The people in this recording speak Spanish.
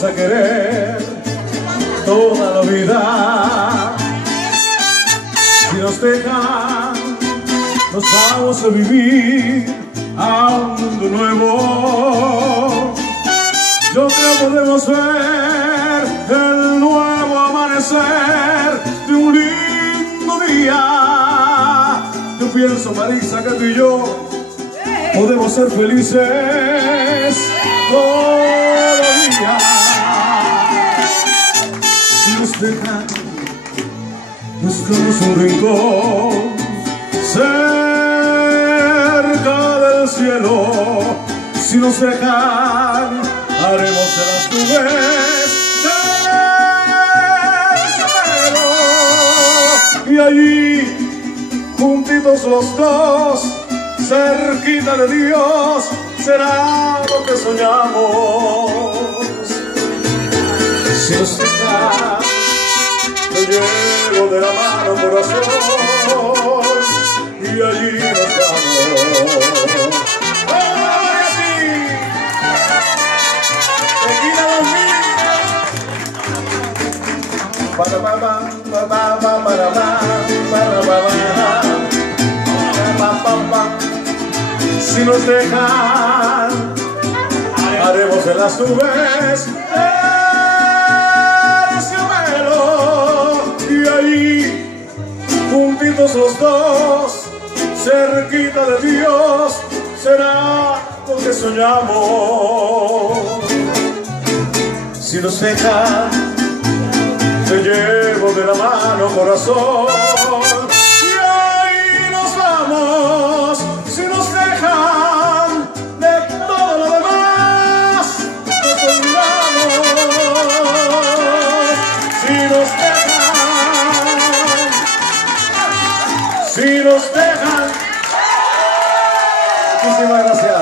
a querer toda la vida. Si nos dejan, nos vamos a vivir a un mundo nuevo. Yo creo que podemos ver el nuevo amanecer de un lindo día. Yo pienso, Marisa, que tú y yo podemos ser felices todavía. Si nos dejan, buscamos un rincón cerca del cielo. Si nos dejan, haremos de las nubes del cielo. Y allí, juntitos los dos, cerquita de Dios, será lo que soñamos. Si nos dejan, te llevo de la mano, corazón, y allí nos vamos. ¡Ay, a ti! ¡Tequila 2000! Para mamá, si nos dejan, haremos de las nubes el cielo. Y ahí, juntitos los dos, cerquita de Dios, será lo que soñamos. Si nos dejan, te llevo de la mano, corazón, y ahí nos vamos. Si nos dejan, de todo lo demás nos olvidamos. Si nos dejan, muchísimas gracias.